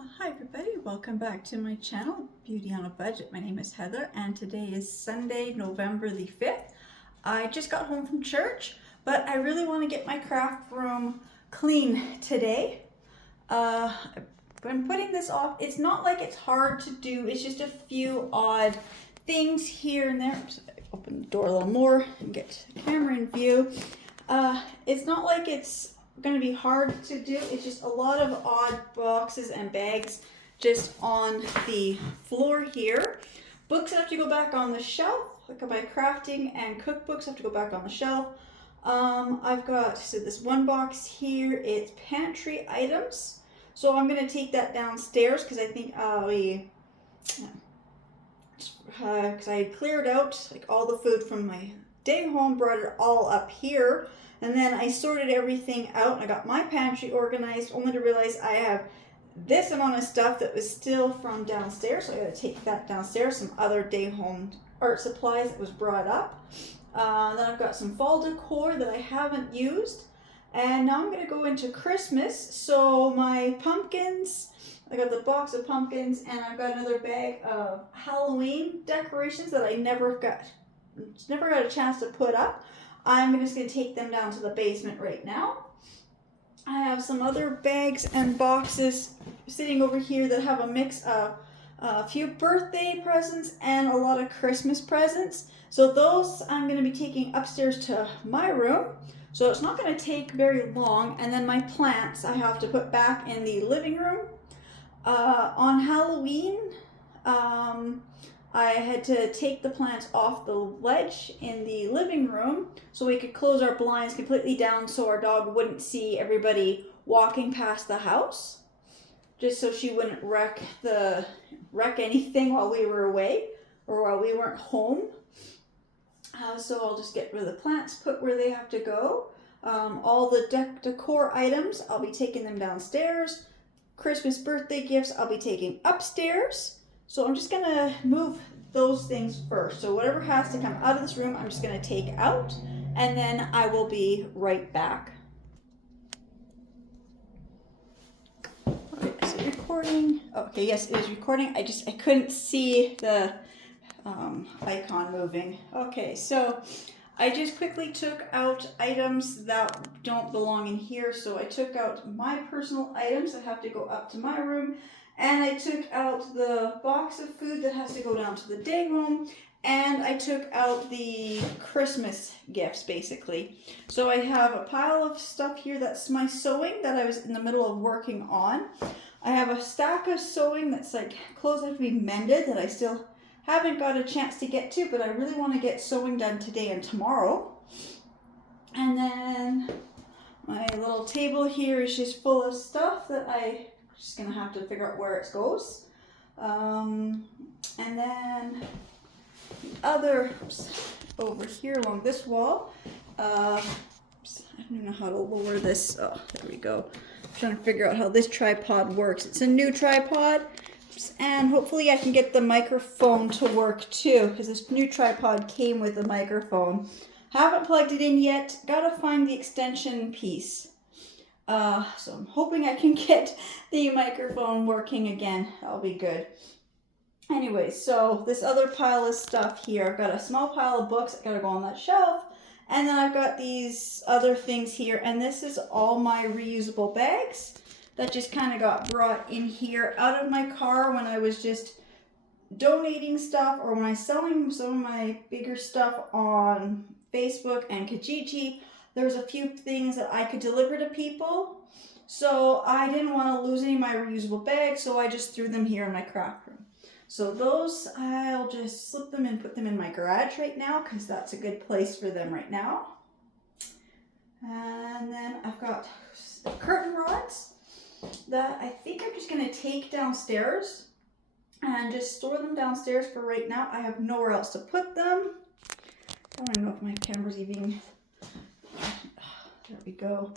Hi everybody, welcome back to my channel, Beauty on a Budget. My name is Heather and today is Sunday, November the 5th. I just got home from church, but I really want to get my craft room clean today. I've been putting this off. It's not like it's hard to do, it's just a few odd things here and there. So I open the door a little more and get the camera in view. It's not like it's going to be hard to do. It's just a lot of odd boxes and bags just on the floor here. Books have to go back on the shelf. Like my crafting and cookbooks have to go back on the shelf. I've got this one box here. It's pantry items. So I'm going to take that downstairs because I think because I cleared out like all the food from my day home, brought it all up here. And then I sorted everything out and I got my pantry organized, only to realize I have this amount of stuff that was still from downstairs. So I got to take that downstairs, some other day home art supplies that was brought up. Then I've got some fall decor that I haven't used. And now I'm going to go into Christmas. So my pumpkins, I got the box of pumpkins and I've got another bag of Halloween decorations that I never got a chance to put up. I'm just going to take them down to the basement right now. I have some other bags and boxes sitting over here that have a mix of a few birthday presents and a lot of Christmas presents. So those I'm going to be taking upstairs to my room. So it's not going to take very long. And then my plants I have to put back in the living room. On Halloween, I had to take the plants off the ledge in the living room so we could close our blinds completely down so our dog wouldn't see everybody walking past the house, just so she wouldn't wreck anything while we were away or while we weren't home. So I'll just get rid of the plants, put where they have to go. All the decor items, I'll be taking them downstairs. Christmas birthday gifts, I'll be taking upstairs. So I'm just going to move those things first. So whatever has to come out of this room, I'm just going to take out, and then I will be right back. Okay, is it recording? Okay, yes, it is recording. I couldn't see the icon moving. Okay, so I just quickly took out items that don't belong in here. So I took out my personal items that have to go up to my room. And I took out the box of food that has to go down to the day room. And I took out the Christmas gifts, basically. So I have a pile of stuff here that's my sewing that I was in the middle of working on. I have a stack of sewing that's like clothes that have to be mended that I still haven't got a chance to get to, but I really want to get sewing done today and tomorrow. And then my little table here is just full of stuff that I'm just going to have to figure out where it goes. And then the other, over here along this wall, I don't know how to lower this. Oh, there we go. I'm trying to figure out how this tripod works. It's a new tripod. And hopefully I can get the microphone to work too, because this new tripod came with a microphone. Haven't plugged it in yet. Gotta find the extension piece. So I'm hoping I can get the microphone working again. That'll be good. Anyway, so this other pile of stuff here. I've got a small pile of books that gotta go on that shelf. And then I've got these other things here. And this is all my reusable bags that just kind of got brought in here out of my car when I was just donating stuff or when I was selling some of my bigger stuff on Facebook and Kijiji. There was a few things that I could deliver to people. So I didn't want to lose any of my reusable bags, so I just threw them here in my craft room. So those, I'll just slip them and put them in my garage right now because that's a good place for them right now. And then I've got the curtain rods that I think I'm just going to take downstairs and just store them downstairs for right now. I have nowhere else to put them. I don't even know if my camera's even... There we go.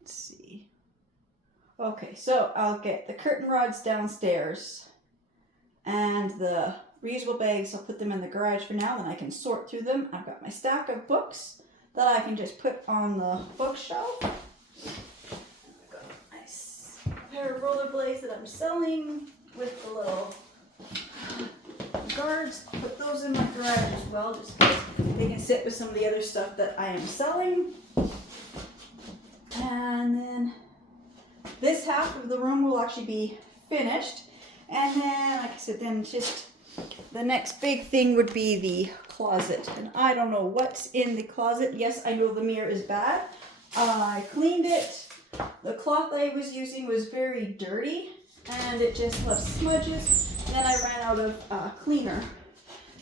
Let's see. Okay, so I'll get the curtain rods downstairs and the reusable bags, I'll put them in the garage for now, then I can sort through them. I've got my stack of books that I can just put on the bookshelf. pair of rollerblades that I'm selling with the little guards. I'll put those in my garage as well, just because they can sit with some of the other stuff that I am selling. And then this half of the room will actually be finished. And then, like I said, then just the next big thing would be the closet. And I don't know what's in the closet. Yes, I know the mirror is bad. I cleaned it. The cloth I was using was very dirty and it just left smudges. And then I ran out of cleaner.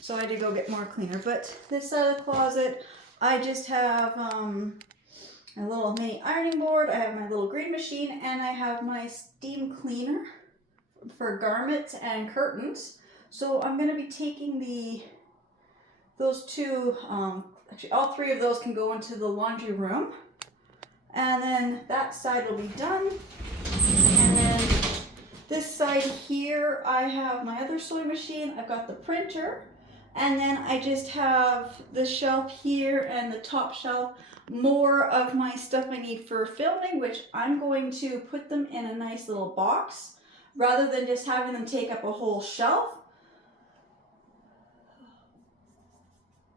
So I had to go get more cleaner. But this side of the closet, I just have a little mini ironing board. I have my little green machine and I have my steam cleaner for garments and curtains. So I'm going to be taking those two, actually all three of those can go into the laundry room. And then that side will be done. And then this side here, I have my other sewing machine. I've got the printer. And then I just have the shelf here and the top shelf, more of my stuff I need for filming, which I'm going to put them in a nice little box rather than just having them take up a whole shelf.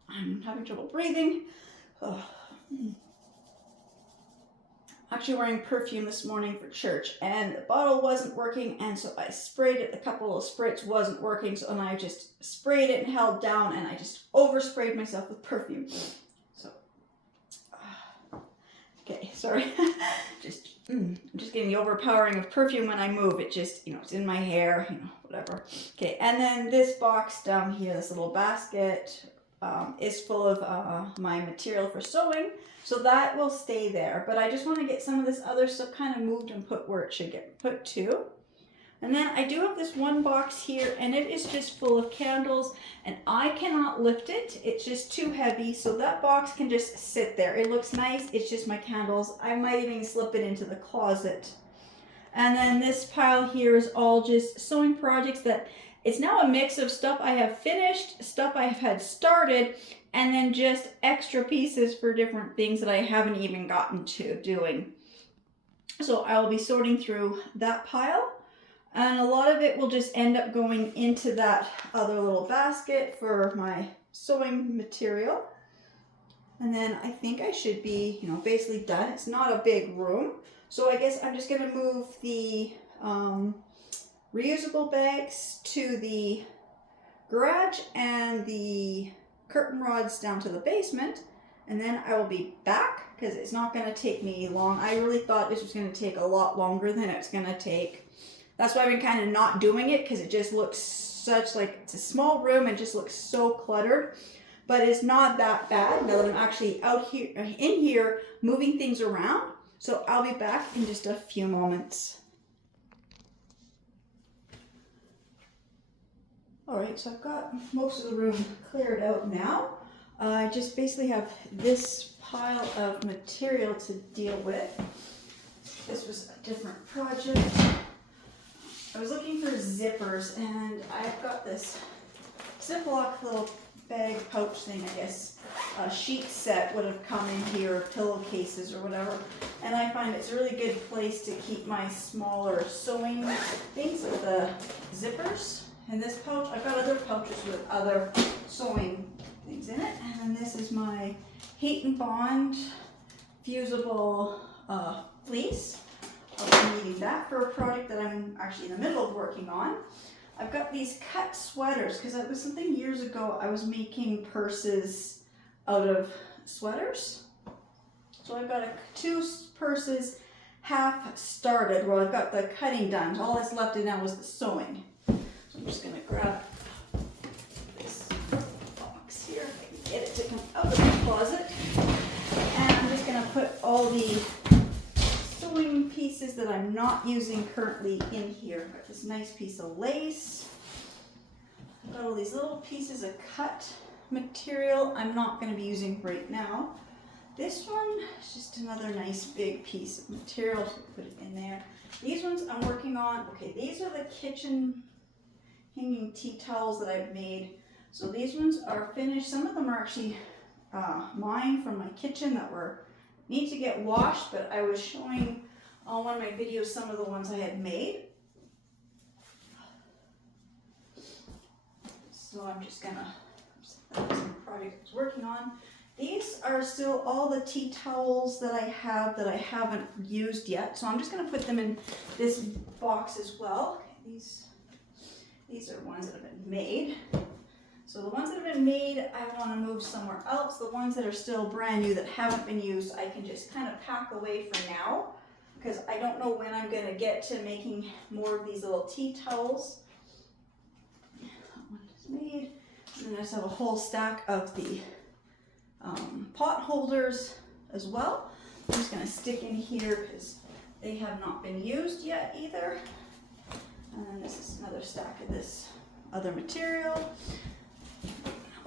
I'm having trouble breathing. Oh. Actually wearing perfume this morning for church and the bottle wasn't working, and so I sprayed it. A couple of sprays wasn't working, so and I just sprayed it and held down, and I just oversprayed myself with perfume. So okay, sorry. I'm just getting the overpowering of perfume when I move. It just, it's in my hair, whatever. Okay, and then this box down here, this little basket, is full of my material for sewing. So that will stay there. But I just want to get some of this other stuff kind of moved and put where it should get put to. And then I do have this one box here, and it is just full of candles, and I cannot lift it. It's just too heavy, so that box can just sit there. It looks nice. It's just my candles. I might even slip it into the closet. And then this pile here is all just sewing projects that it's now a mix of stuff I have finished, stuff I have had started, and then just extra pieces for different things that I haven't even gotten to doing. So I will be sorting through that pile. And a lot of it will just end up going into that other little basket for my sewing material. And then I think I should be, basically done. It's not a big room. So I guess I'm just going to move the reusable bags to the garage and the curtain rods down to the basement. And then I will be back because it's not going to take me long. I really thought this was going to take a lot longer than it's going to take. That's why I've been kind of not doing it, because it just looks such like it's a small room and just looks so cluttered. But it's not that bad now that I'm actually out here, in here, moving things around. So I'll be back in just a few moments. All right, so I've got most of the room cleared out now. I just basically have this pile of material to deal with. This was a different project. I was looking for zippers, and I've got this Ziploc little bag pouch thing, I guess. A sheet set would have come in here, or pillowcases or whatever. And I find it's a really good place to keep my smaller sewing things with the zippers. And this pouch, I've got other pouches with other sewing things in it. And then this is my Heat & Bond fusible fleece. I'll be needing that for a project that I'm actually in the middle of working on. I've got these cut sweaters because it was something years ago I was making purses out of sweaters. So I've got two purses half started. Well, I've got the cutting done. All that's left in now was the sewing. So I'm just going to grab this box here if I can get it to come out of the closet. And I'm just going to put all the sewing pieces that I'm not using currently in here. I've got this nice piece of lace. I've got all these little pieces of cut material I'm not going to be using right now. This one is just another nice big piece of material, so put it in there. These ones I'm working on. Okay, these are the kitchen hanging tea towels that I've made. So these ones are finished. Some of them are actually mine from my kitchen that need to get washed, but I was showing on one of my videos some of the ones I had made. So I'm just gonna, that was the project I was working on. These are still all the tea towels that I have that I haven't used yet. So I'm just gonna put them in this box as well. These are ones that have been made. So the ones that have been made, I want to move somewhere else. The ones that are still brand new that haven't been used, I can just kind of pack away for now, because I don't know when I'm going to get to making more of these little tea towels. That one is made. And then I just have a whole stack of the pot holders as well. I'm just going to stick in here because they have not been used yet either. And then this is another stack of this other material.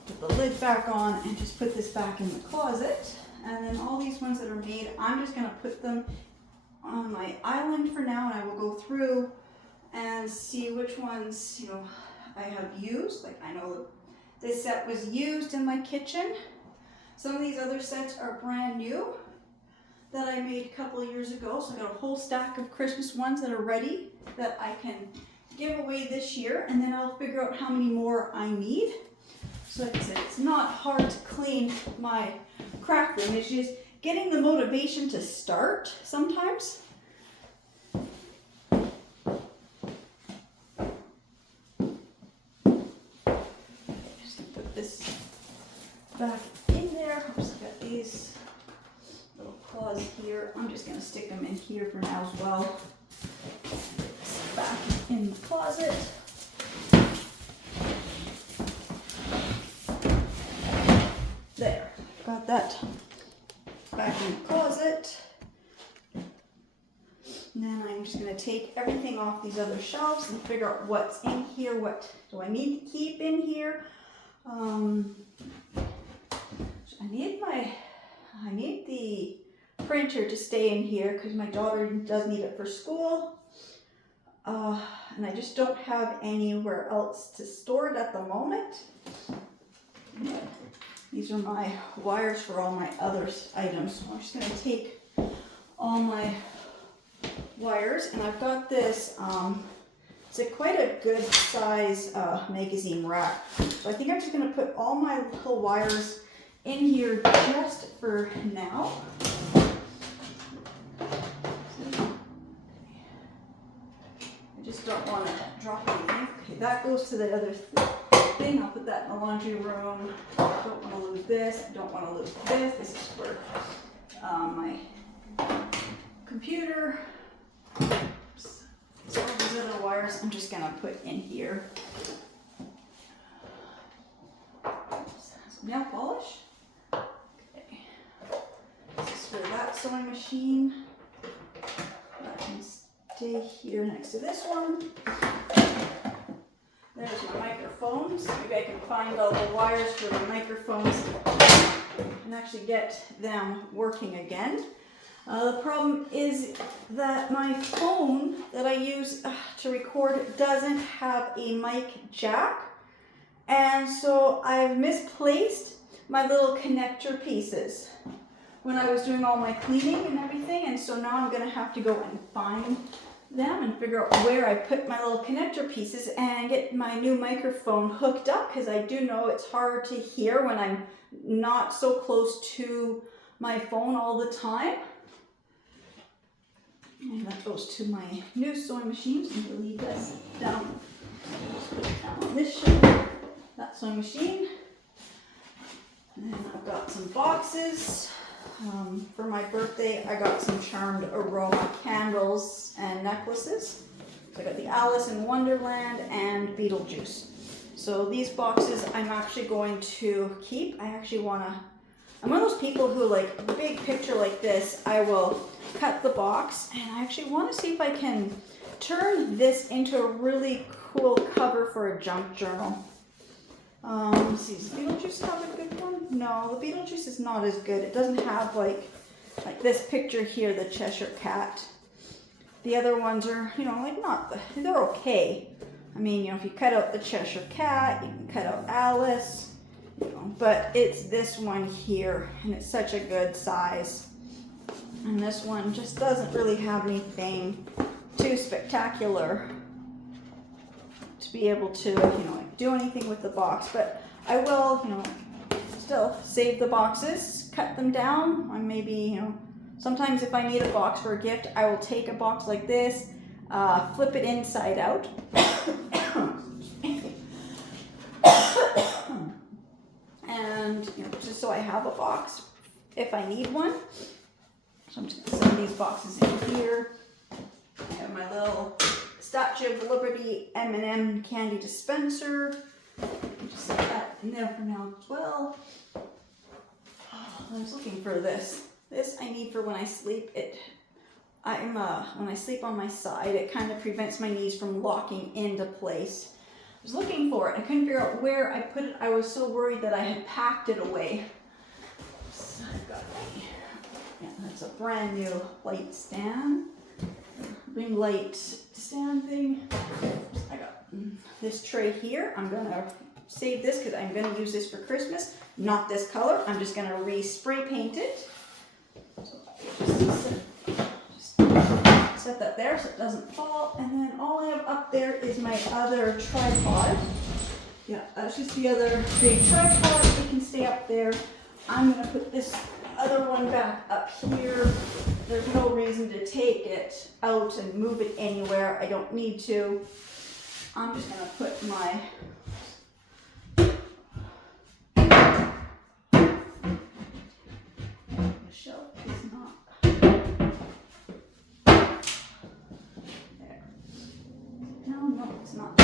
Put the lid back on and just put this back in the closet. And then all these ones that are made, I'm just going to put them on my island for now, and I will go through and see which ones, you know, I have used. Like, I know this set was used in my kitchen. Some of these other sets are brand new that I made a couple of years ago. So I got a whole stack of Christmas ones that are ready that I can give away this year, and then I'll figure out how many more I need. So like I said, it's not hard to clean my craft room. It's just getting the motivation to start sometimes. Just put this back in there. Oops, I've got these little claws here. I'm just going to stick them in here for now as well. Back in the closet. There, got that back in the closet. And then I'm just going to take everything off these other shelves and figure out what's in here, what do I need to keep in here. I need the printer to stay in here because my daughter does need it for school. And I just don't have anywhere else to store it at the moment. These are my wires for all my other items. So I'm just going to take all my wires, and I've got this, it's quite a good size magazine rack. So I think I'm just going to put all my little wires in here just for now. I just don't want to drop anything. Okay, that goes to the other thing. I'll put that in the laundry room. I don't want to lose this. I don't want to lose this. This is for my computer. Oops. So all these other wires I'm just going to put in here. Some nail polish. Okay. This is for that sewing machine. That can stay here next to this one. There's my microphones. Maybe I can find all the wires for the microphones and actually get them working again. The problem is that my phone that I use to record doesn't have a mic jack, and so I've misplaced my little connector pieces when I was doing all my cleaning and everything, and so now I'm going to have to go and find them and figure out where I put my little connector pieces and get my new microphone hooked up, because I do know it's hard to hear when I'm not so close to my phone all the time. And that goes to my new sewing machine. So I'm going to leave this down. Just put it down on this shelf. That sewing machine. And then I've got some boxes. For my birthday, I got some Charmed Aroma candles and necklaces. So I got the Alice in Wonderland and Beetlejuice. So these boxes I'm actually going to keep. I'm one of those people who, like, a big picture like this, I will cut the box, and I actually want to see if I can turn this into a really cool cover for a junk journal. Let's see, does Beetlejuice have a good one? No, the Beetlejuice is not as good. It doesn't have like this picture here, the Cheshire Cat. The other ones are, they're okay. I mean, if you cut out the Cheshire Cat, you can cut out Alice, but it's this one here, and it's such a good size. And this one just doesn't really have anything too spectacular to be able to, you know, like do anything with the box. But I will, you know, still save the boxes, cut them down. I maybe, you know, sometimes if I need a box for a gift, I will take a box like this, flip it inside out. And, you know, just so I have a box if I need one. So I'm just going to set these boxes in here. I have my little Statue of Liberty M&M candy dispenser. Just set that in there for now as well. Oh, I was looking for this. This I need for when I sleep. When I sleep on my side, it kind of prevents my knees from locking into place. I was looking for it. I couldn't figure out where I put it. I was so worried that I had packed it away. So I've got that's a brand new light stand. Ring light stand thing. I got this tray here. I'm gonna save this because I'm gonna use this for Christmas. Not this color. I'm just gonna re-spray paint it. So just set that there so it doesn't fall. And then all I have up there is my other tripod. Yeah, that's just the other big tripod. It can stay up there. I'm gonna put this other one back up here. There's no reason to take it out and move it anywhere. I don't need to. I'm just gonna put my shelf is not there. No, it's not.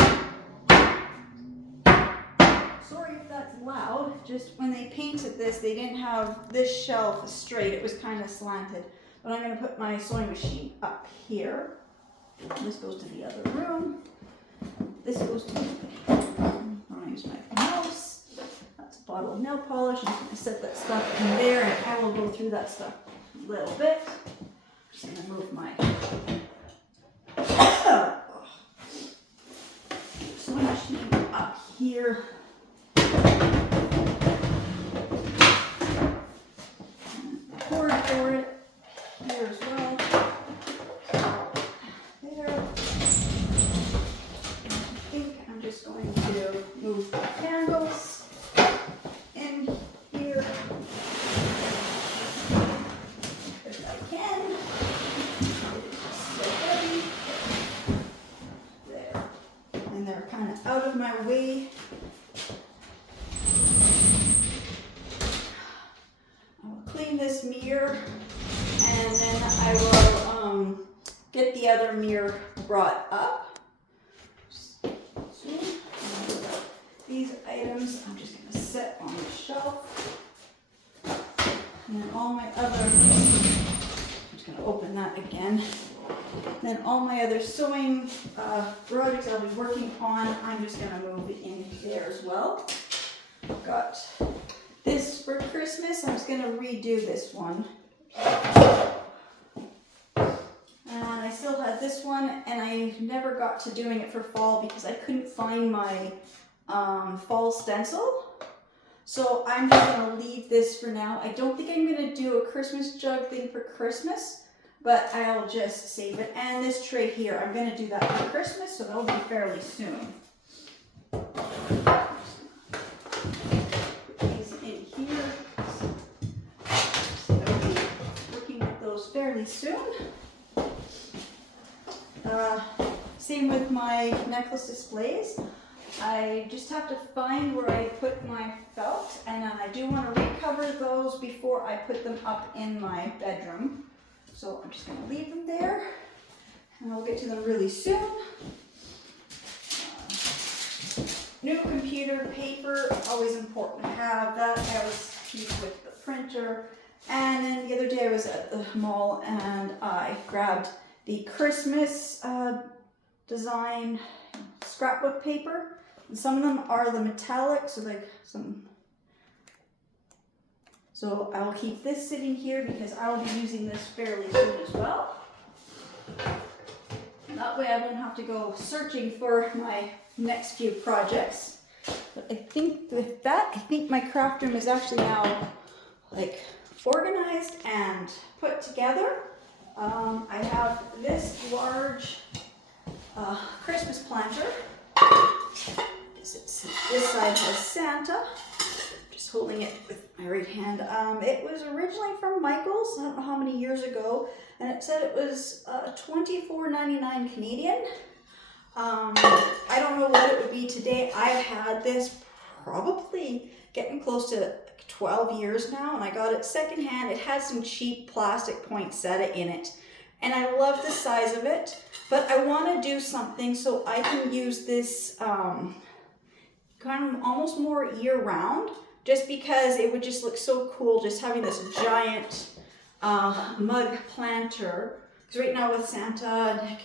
Sorry if that's loud. Just when they painted this, they didn't have this shelf straight. It was kind of slanted. But I'm going to put my sewing machine up here. This goes to the other room. This goes to I'm going to use my mouse. That's a bottle of nail polish. I'm just going to set that stuff in there, and I will go through that stuff a little bit. I'm just going to move my sewing machine up here. Cord for it here as well. There. I think I'm just going to move the candles in here if I can. It's so heavy. There. And they're kind of out of my way. This mirror, and then I will get the other mirror brought up. So these items I'm just going to set on the shelf, and then all my other, I'm just going to open that again. Then all my other sewing projects I'll be working on, I'm just going to move it in there as well. I've got this for Christmas. I'm just going to redo this one. And I still had this one, and I never got to doing it for fall because I couldn't find my fall stencil. So I'm just going to leave this for now. I don't think I'm going to do a Christmas jug thing for Christmas, but I'll just save it. And this tray here, I'm going to do that for Christmas, so that'll be fairly soon. Fairly soon. Same with my necklace displays. I just have to find where I put my felt, and then I do want to recover those before I put them up in my bedroom. So I'm just going to leave them there, and I'll get to them really soon. New computer paper, always important to have that. I always keep with the printer. And then the other day I was at the mall and I grabbed the Christmas design scrapbook paper. And some of them are the metallic, so like some. So I'll keep this sitting here because I will be using this fairly soon as well. And that way I won't have to go searching for my next few projects. But I think with that, I think my craft room is actually now like organized and put together. I have this large Christmas planter. This side has Santa. Just holding it with my right hand. It was originally from Michael's, I don't know how many years ago, and it said it was $24.99 Canadian. I don't know what it would be today. I've had this probably getting close to 12 years now, and I got it secondhand. It had some cheap plastic poinsettia in it, and I love the size of it, but I want to do something so I can use this kind of almost more year-round, just because it would just look so cool just having this giant mug planter. Because right now with Santa,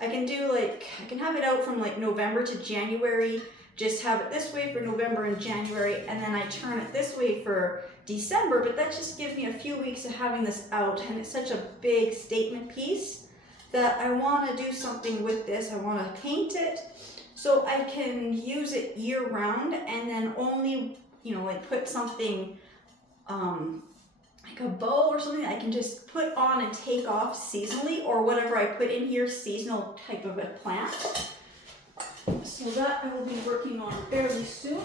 I can do I can have it out from like November to January, just have it this way for November and January, and then I turn it this way for December, but that just gives me a few weeks of having this out, and it's such a big statement piece that I want to do something with this. I want to paint it so I can use it year round, and then only, like put something like a bow or something that I can just put on and take off seasonally, or whatever I put in here, seasonal type of a plant. So that I will be working on fairly soon.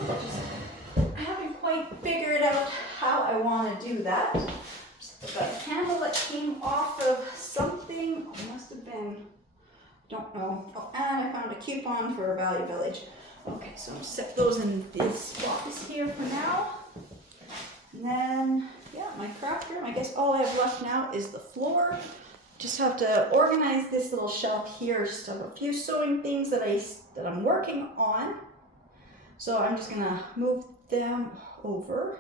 I haven't quite figured out how I want to do that. I've got a candle that came off of something. It must have been, don't know. Oh, and I found a coupon for Value Village. Okay, so I'm gonna set those in this box here for now. And then, yeah, my craft room. I guess all I have left now is the floor. Just have to organize this little shelf here. Just have a few sewing things that I'm working on. So I'm just gonna move them over.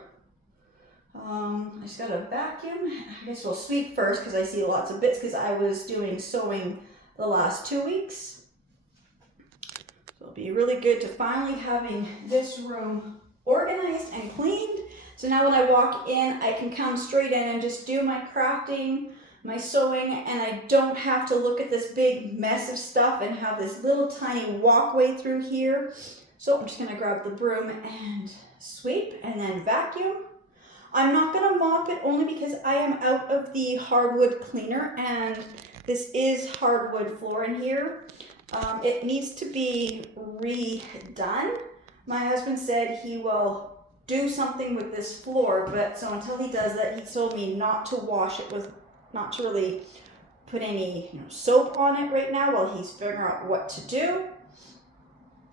I just gotta vacuum. I guess we'll sweep first because I see lots of bits because I was doing sewing the last 2 weeks. So it'll be really good to finally having this room organized and cleaned. So now when I walk in, I can come straight in and just do my crafting, my sewing, and I don't have to look at this big mess of stuff and have this little tiny walkway through here. So I'm just gonna grab the broom and sweep and then vacuum. I'm not gonna mop it only because I am out of the hardwood cleaner, and this is hardwood floor in here. It needs to be redone. My husband said he will do something with this floor, but so until he does that, he told me not to wash it with, not to really put any soap on it right now while he's figuring out what to do.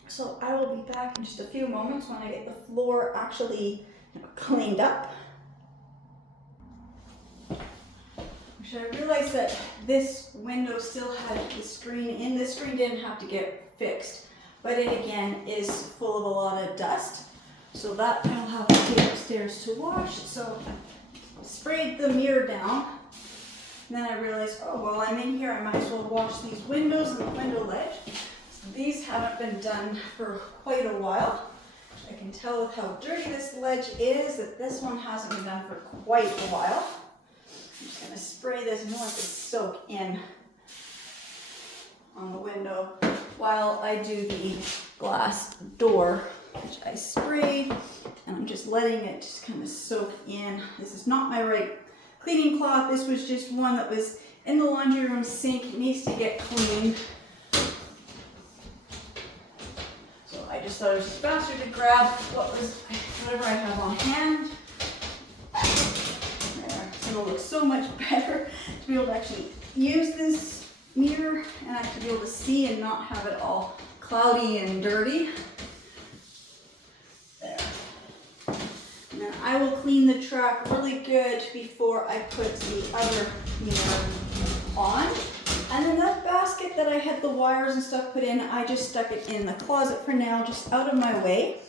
So I will be back in just a few moments when I get the floor actually cleaned up. Which I realized that this window still had the screen in. This screen didn't have to get fixed, but it again is full of a lot of dust. So that I'll have to get upstairs to wash. So I sprayed the mirror down. And then I realized, oh, well, I'm in here, I might as well wash these windows and the window ledge. So these haven't been done for quite a while. I can tell with how dirty this ledge is that this one hasn't been done for quite a while. I'm just gonna spray this and let it soak in on the window while I do the glass door, which I sprayed, and I'm just letting it just kind of soak in. This is not my right cleaning cloth. This was just one that was in the laundry room sink. It needs to get cleaned. So I just thought it was just faster to grab whatever I have on hand. There. It's gonna look so much better to be able to actually use this mirror and actually be able to see and not have it all cloudy and dirty. There. And then I will clean the track really good before I put the other mirror on. And then that basket that I had the wires and stuff put in, I just stuck it in the closet for now, just out of my way.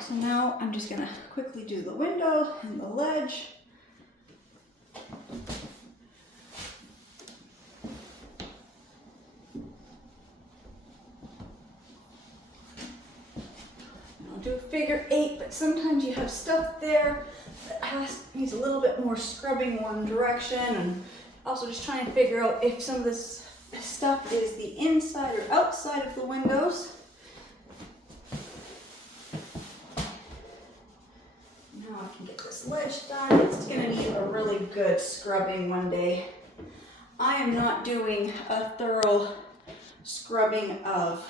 So now I'm just gonna quickly do the window and the ledge. Do a figure 8, but sometimes you have stuff there that needs a little bit more scrubbing one direction, and also just trying to figure out if some of this stuff is the inside or outside of the windows. Now I can get this this ledge done. It's gonna need a really good scrubbing one day. I am not doing a thorough scrubbing of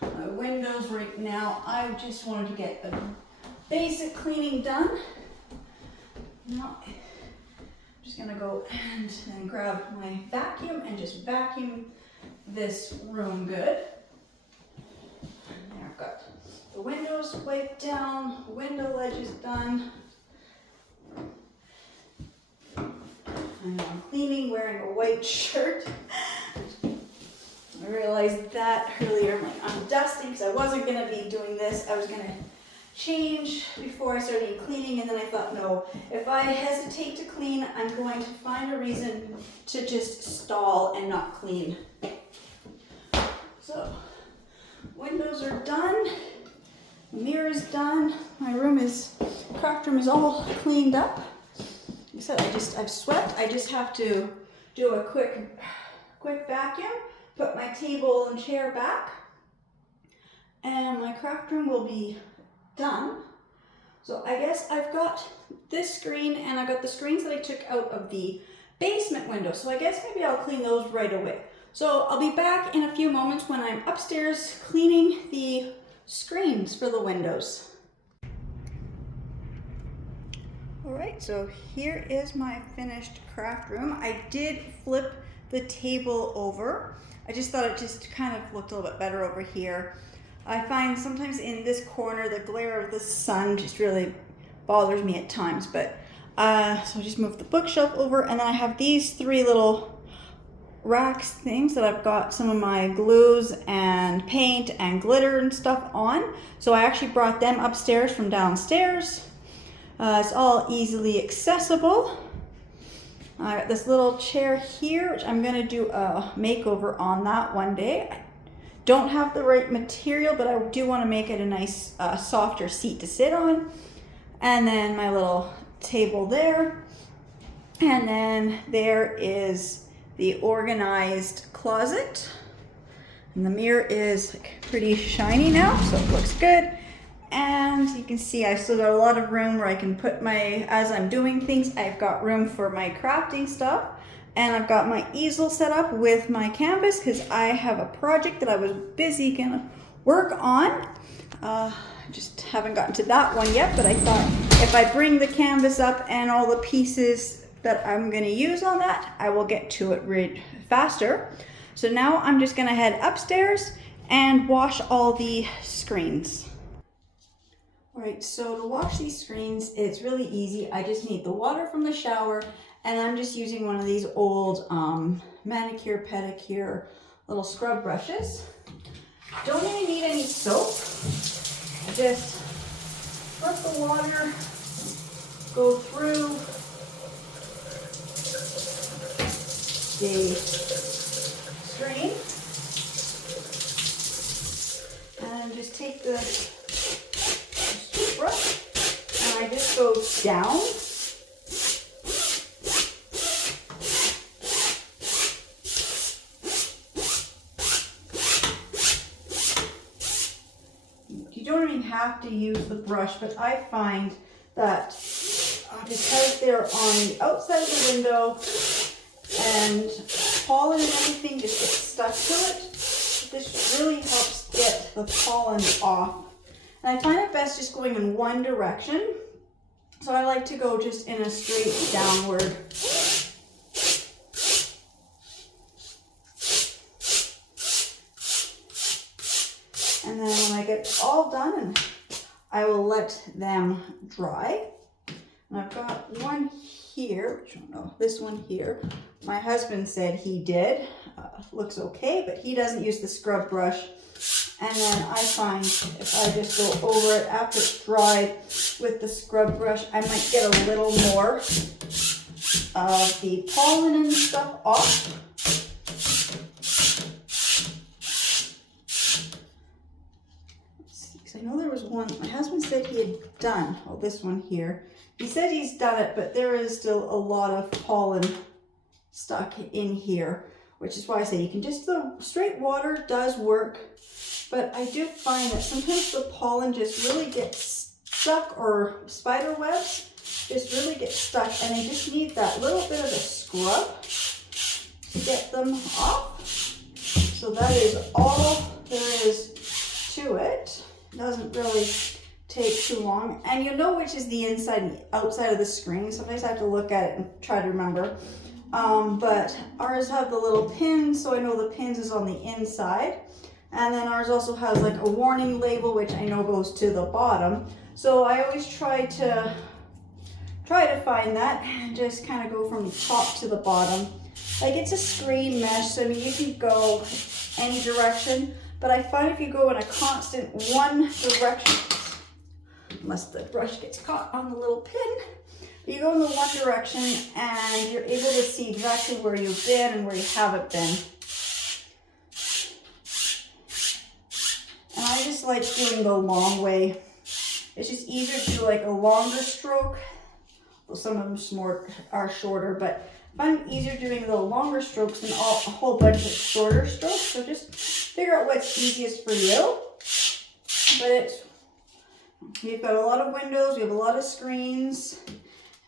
my windows right now. I just wanted to get a basic cleaning done. Now, I'm just gonna go and then grab my vacuum and just vacuum this room good. And there I've got the windows wiped down, the window ledge is done. I know I'm cleaning, wearing a white shirt. I realized that earlier. I'm like, I'm dusting because I wasn't gonna be doing this. I was gonna change before I started cleaning, and then I thought, no, if I hesitate to clean, I'm going to find a reason to just stall and not clean. So, windows are done, mirror is done, my craft room is all cleaned up. Like I said, I've swept. I just have to do a quick vacuum, put my table and chair back, and my craft room will be done. So I guess I've got this screen, and I got the screens that I took out of the basement window. So I guess maybe I'll clean those right away. So I'll be back in a few moments when I'm upstairs cleaning the screens for the windows. All right, so here is my finished craft room. I did flip the table over. I just thought it just kind of looked a little bit better over here. I find sometimes in this corner, the glare of the sun just really bothers me at times, but so I just moved the bookshelf over, and then I have these three little racks things that I've got some of my glues and paint and glitter and stuff on. So I actually brought them upstairs from downstairs. It's all easily accessible. I got this little chair here, which I'm gonna do a makeover on that one day. I don't have the right material, but I do want to make it a nice softer seat to sit on. And then my little table there. And then there is the organized closet. And the mirror is pretty shiny now, so it looks good. And you can see I've still got a lot of room where I can put as I'm doing things, I've got room for my crafting stuff. And I've got my easel set up with my canvas because I have a project that I was busy gonna work on. Just haven't gotten to that one yet, but I thought if I bring the canvas up and all the pieces that I'm gonna use on that, I will get to it faster. So now I'm just gonna head upstairs and wash all the screens. All right, so to wash these screens, it's really easy. I just need the water from the shower, and I'm just using one of these old manicure, pedicure, little scrub brushes. Don't even need any soap. Just let the water go through the screen. And just take the toothbrush, and I just go down. Have to use the brush, but I find that because they're on the outside of the window and pollen and everything just gets stuck to it, this really helps get the pollen off. And I find it best just going in one direction, so I like to go just in a straight downward. And then when I get all done, I will let them dry. And I've got one here, which I don't know, this one here. My husband said he did. Looks okay, but he doesn't use the scrub brush. And then I find if I just go over it after it's dried with the scrub brush, I might get a little more of the pollen and stuff off. I know there was one, my husband said he had done, this one here. He said he's done it, but there is still a lot of pollen stuck in here, which is why I say you can just, the straight water does work, but I do find that sometimes the pollen just really gets stuck, or spider webs, just really get stuck, and I just need that little bit of a scrub to get them off. So that is all there is to it. Doesn't really take too long. And you'll know which is the inside and the outside of the screen. Sometimes I have to look at it and try to remember. But ours have the little pins, so I know the pins is on the inside. And then ours also has like a warning label, which I know goes to the bottom. So I always try to find that and just kind of go from top to the bottom. Like, it's a screen mesh, so I mean you can go any direction, but I find if you go in a constant one direction, unless the brush gets caught on the little pin, you go in the one direction and you're able to see exactly where you've been and where you haven't been. And I just like doing the long way. It's just easier to do like a longer stroke. Well, some of them are shorter, but I find it easier doing the longer strokes than a whole bunch of shorter strokes. So just figure out what's easiest for you. But we've got a lot of windows, we have a lot of screens,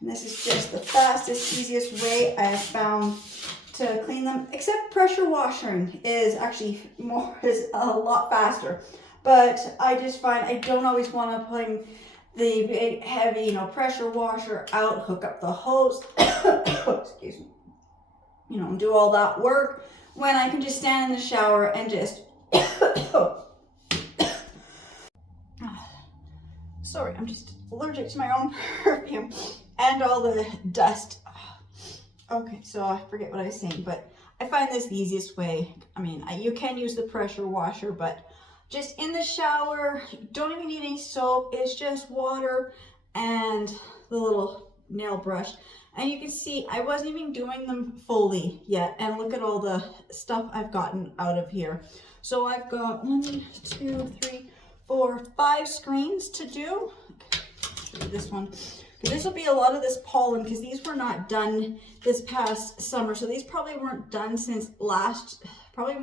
and this is just the fastest, easiest way I have found to clean them. Except pressure washing is actually a lot faster. But I just find I don't always want to put the big heavy, pressure washer out, hook up the hose, excuse me, and do all that work when I can just stand in the shower and just, sorry, I'm just allergic to my own perfume and all the dust. Okay, so I forget what I was saying, but I find this the easiest way. I mean, you can use the pressure washer, but just in the shower, you don't even need any soap. It's just water and the little nail brush. And you can see I wasn't even doing them fully yet. And look at all the stuff I've gotten out of here. So I've got 1, 2, 3, 4, 5 screens to do. This one. This will be a lot of this pollen because these were not done this past summer. So these probably weren't done since probably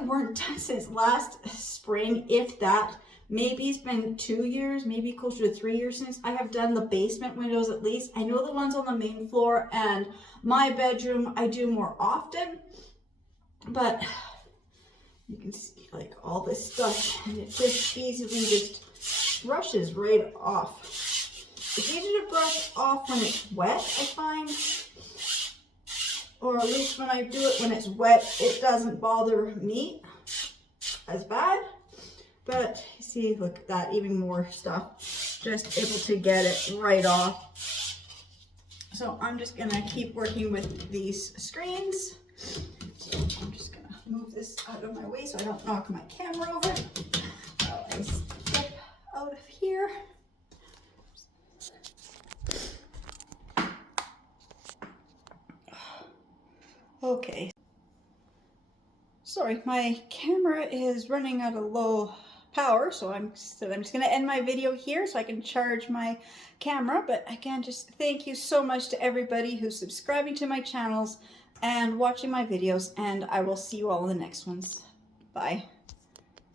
weren't done since last spring, if that. Maybe it's been 2 years, maybe closer to 3 years since I have done the basement windows at least. I know the ones on the main floor and my bedroom I do more often, but you can see like all this stuff and it just easily just brushes right off. It's easier to brush off when it's wet, I find. Or at least when I do it when it's wet, it doesn't bother me as bad. But you see, look at that, even more stuff. Just able to get it right off. So I'm just gonna keep working with these screens. So I'm just gonna move this out of my way so I don't knock my camera over. While I step out of here. Okay. Sorry, my camera is running out of low power, so I'm just going to end my video here so I can charge my camera. But again, just thank you so much to everybody who's subscribing to my channels and watching my videos, and I will see you all in the next ones. Bye.